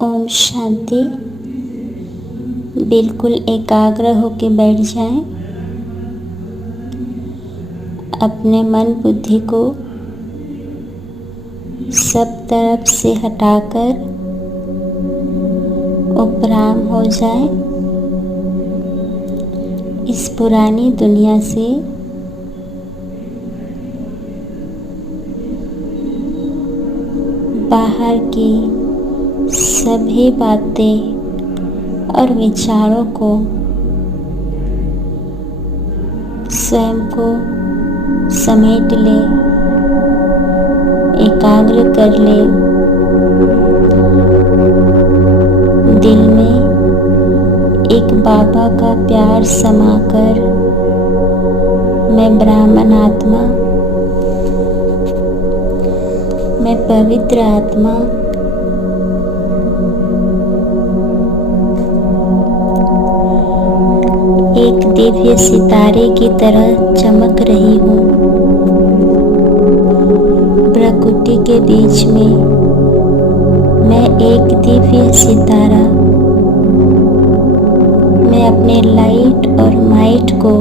ओम शांति। बिल्कुल एकाग्र होकर बैठ जाएं। अपने मन बुद्धि को सब तरफ से हटाकर उपराम हो जाएं। इस पुरानी दुनिया से बाहर की सभी बातें और विचारों को स्वयं को समेट ले, एकाग्र कर ले। दिल में एक बाबा का प्यार समाकर मैं ब्राह्मण आत्मा, मैं पवित्र आत्मा एक दिव्य सितारे की तरह चमक रही हूँ। प्रकृति के बीच में मैं एक दिव्य सितारा, मैं अपने लाइट और माइट को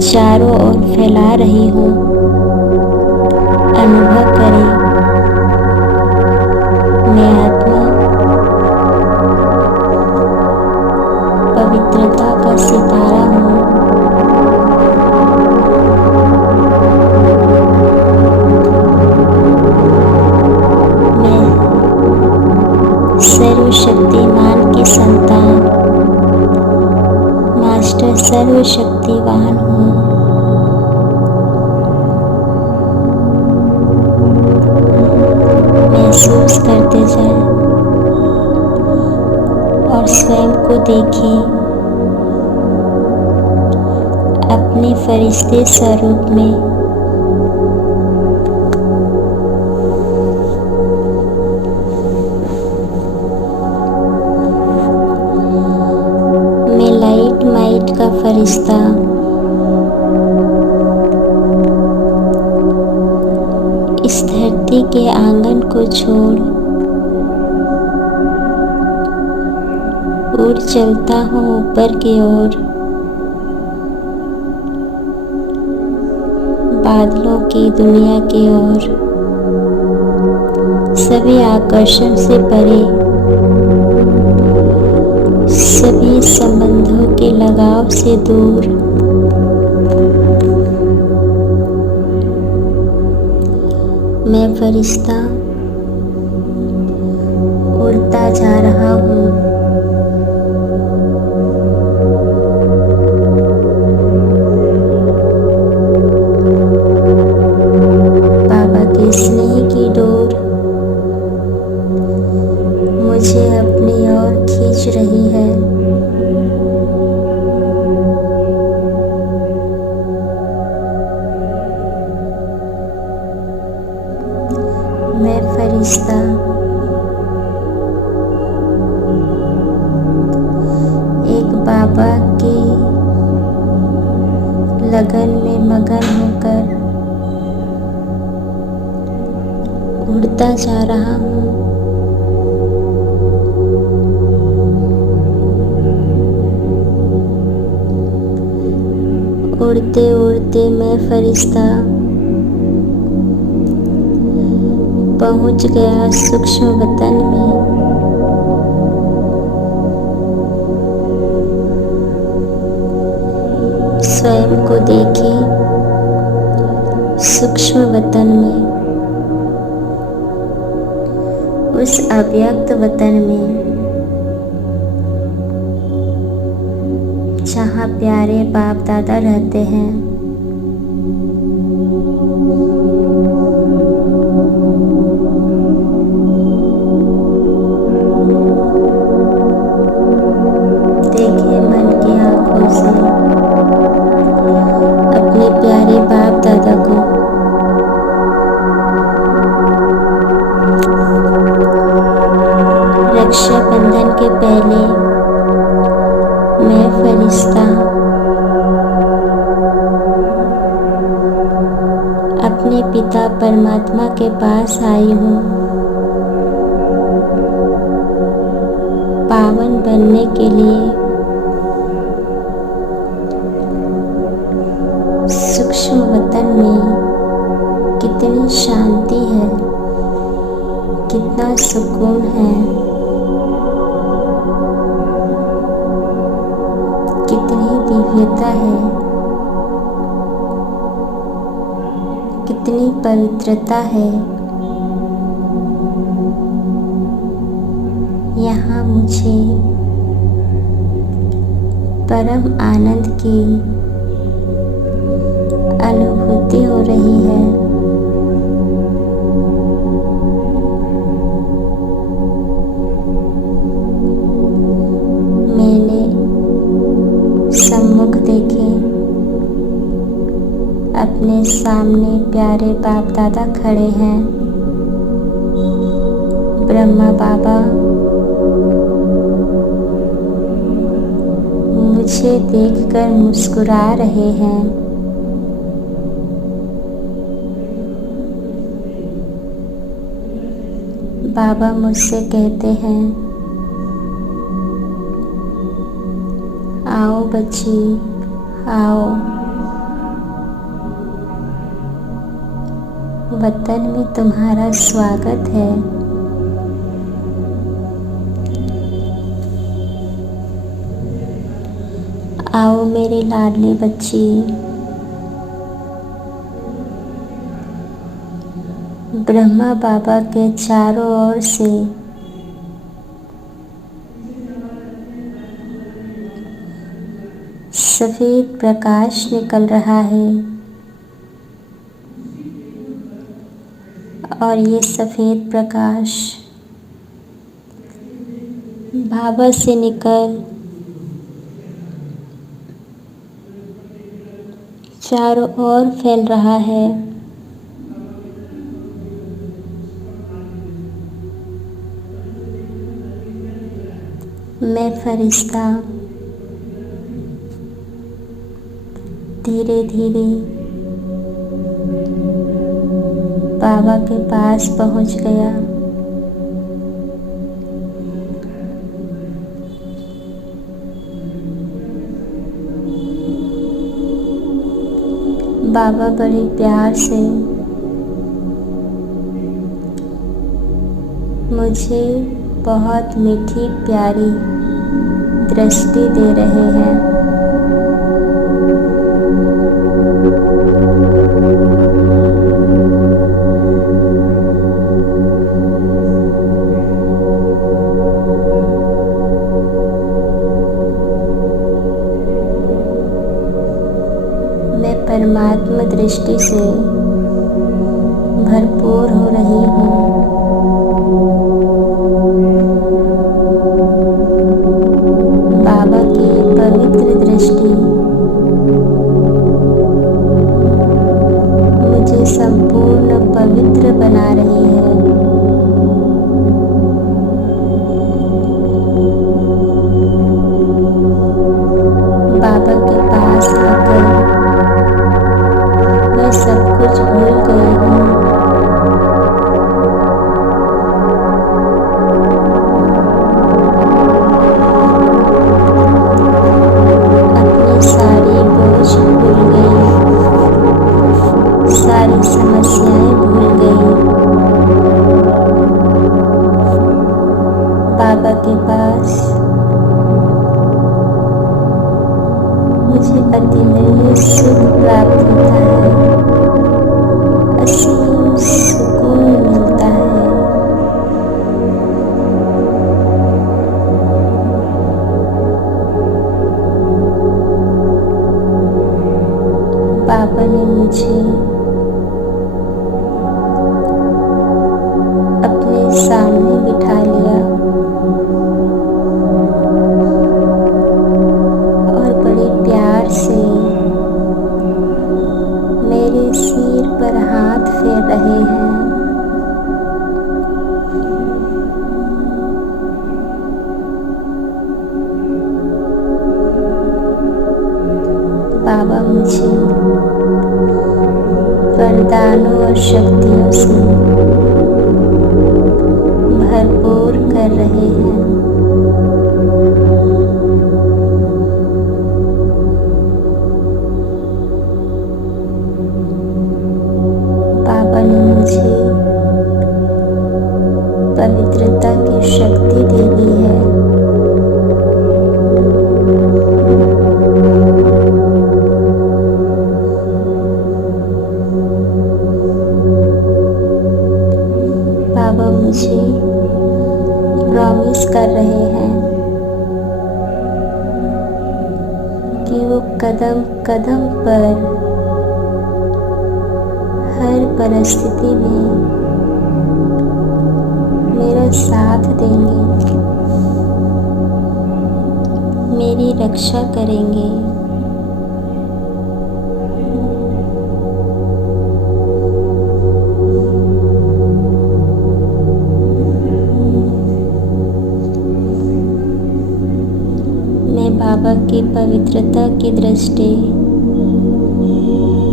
चारों ओर फैला रही हूँ। अनुभव करें, मैं आत्मा पवित्रता का सितारा हूँ। मैं सर्वशक्तिमान की संतान, मास्टर सर्वशक्तिवान हूँ। महसूस करते जाएं और स्वयं को देखें अपने फरिश्ते स्वरूप में। मैं लाइट माइट का फरिश्ता, इस धरती के आंगन को छोड़ उड़ चलता हूँ ऊपर की ओर, बादलों की दुनिया की ओर, सभी आकर्षण से परे, सभी संबंधों के लगाव से दूर। मैं फरिश्ता उड़ता जा रहा हूँ। बाबा के स्नेह की डोर मुझे अपनी ओर खींच रही है। मैं फरिश्ता एक बाबा की लगन में मगन होकर उड़ता जा रहा हूँ। उड़ते उड़ते मैं फरिश्ता पहुंच गया सूक्ष्म वतन में। स्वयं को देखें सूक्ष्म वतन में, उस अव्यक्त वतन में जहाँ प्यारे बाप दादा रहते हैं। देखिए मन की आंखों से अपने प्यारे बाप दादा को। रक्षाबंधन के पहले मैं फरिश्ता अपने पिता परमात्मा के पास आई हूँ। के लिए सूक्ष्म वतन में कितनी शांति है, कितना सुकून है, कितनी दिव्यता है, कितनी पवित्रता है। यहाँ मुझे परम आनंद की अनुभूति हो रही है। मैंने सम्मुख देखे अपने सामने प्यारे बाप दादा खड़े हैं। ब्रह्मा बाबा मुझे देखकर मुस्कुरा रहे हैं। बाबा मुझसे कहते हैं, आओ बच्ची, आओ, वतन में तुम्हारा स्वागत है। आओ मेरी लाडली बच्ची, ब्रह्मा बाबा के चारों ओर से सफेद प्रकाश निकल रहा है और ये सफेद प्रकाश बाबा से निकल चारों ओर फैल रहा है। मैं फरिश्ता धीरे धीरे बाबा के पास पहुंच गया। बाबा बड़े प्यार से मुझे बहुत मीठी प्यारी दृष्टि दे रहे हैं। मैं परमात्मा दृष्टि से भरपूर हो रही हूँ। बाबा की पवित्र दृष्टि मुझे संपूर्ण पवित्र बना रही है। बाबा के पास आकर मैं सब कुछ भूल गई हूँ। अपनी सारी बोझ भूल गई, सारी समस्याएं भूल गई। बाबा के पास मुझे अतिमय सुख प्राप्त होता है, असीम सुकून मिलता है। बाबा ने मुझे अपने सामने बिठा लिया और बड़े प्यार से मेरे सिर पर हाथ फेर रहे हैं। बाबा मुझे वरदानों और शक्तियों से भरपूर कर रहे हैं। पवित्रता की शक्ति दे दी है। बाबा मुझे प्रॉमिस कर रहे हैं कि वो कदम कदम पर हर परिस्थिति में मेरा साथ देंगे, मेरी रक्षा करेंगे। मैं बाबा की पवित्रता की दृष्टि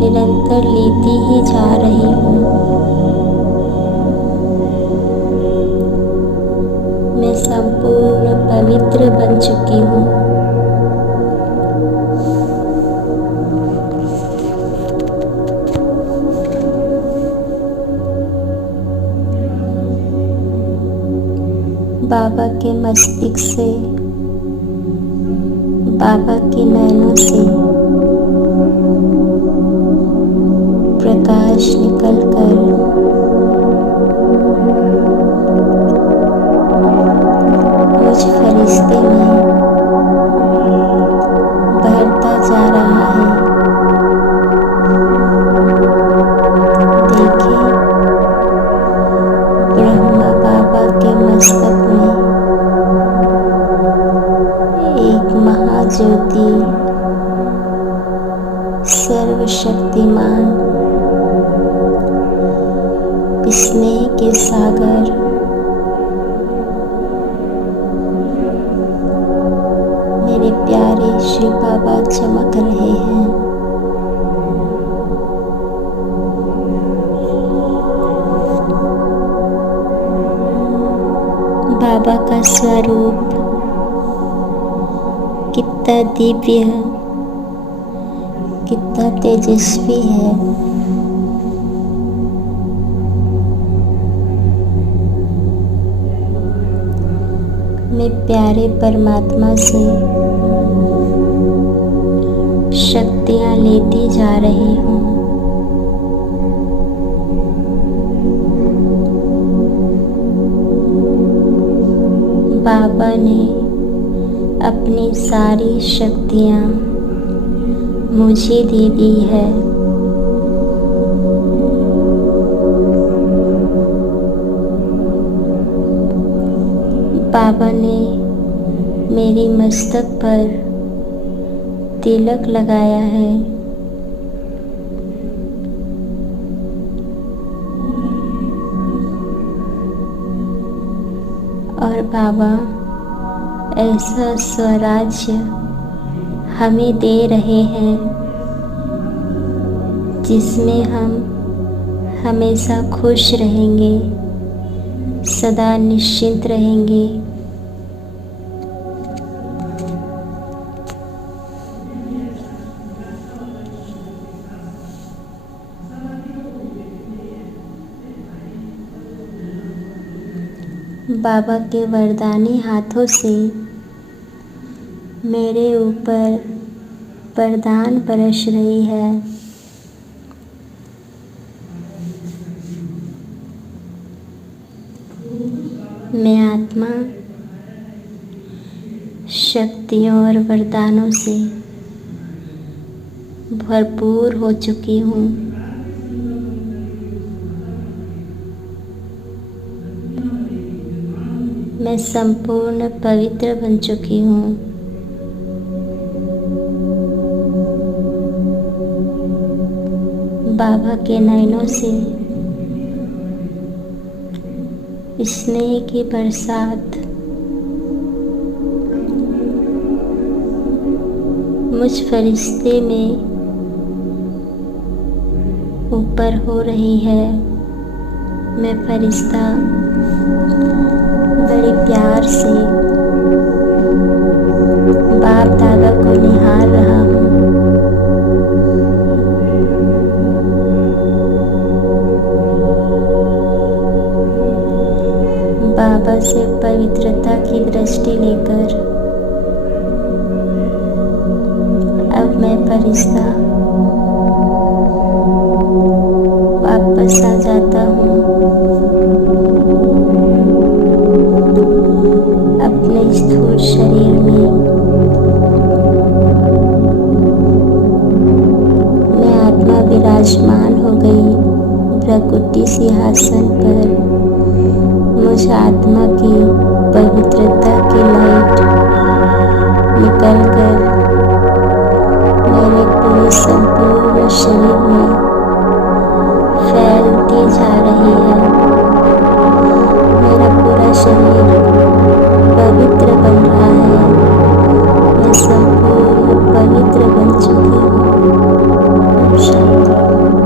निरंतर लेती ही जा रही हूँ। मैं संपूर्ण पवित्र बन चुकी हूँ। बाबा के मस्तिष्क से, बाबा के नैनों से प्रकाश निकलकर मुझ फरिश्ते में बढ़ता जा रहा है। देखिए, ब्रह्मा बाबा के मस्तक में एक महाज्योति, सर्वशक्तिमान, स्नेह के सागर, मेरे प्यारे श्री बाबा चमक रहे हैं। बाबा का स्वरूप कितना दिव्य, कितना तेजस्वी है। मैं प्यारे परमात्मा से शक्तियाँ लेती जा रही हूँ। बाबा ने अपनी सारी शक्तियाँ मुझे दे दी है। बाबा ने मेरी मस्तक पर तिलक लगाया है। और बाबा ऐसा स्वराज्य हमें दे रहे हैं जिसमें हम हमेशा खुश रहेंगे, सदा निश्चिंत रहेंगे। बाबा के वरदानी हाथों से मेरे ऊपर वरदान बरस रही है। मैं आत्मा शक्तियों और वरदानों से भरपूर हो चुकी हूँ। मैं संपूर्ण पवित्र बन चुकी हूँ। बाबा के नयनों से स्नेह की बरसात मुझ फरिश्ते में ऊपर हो रही है। मैं फरिश्ता बड़े प्यार से बाप दादा को निहार रहा हूँ। बाबा से पवित्रता की दृष्टि लेकर अब मैं फरिश्ता वापस आ जाता हूँ अपने स्थूल शरीर में। मैं आत्मा विराजमान हो गई प्रकृति सिंहासन पर। मुझ आत्मा की पवित्रता की लाइट निकलकर मेरे पूरे संपूर्ण शरीर में फैलती जा रही है।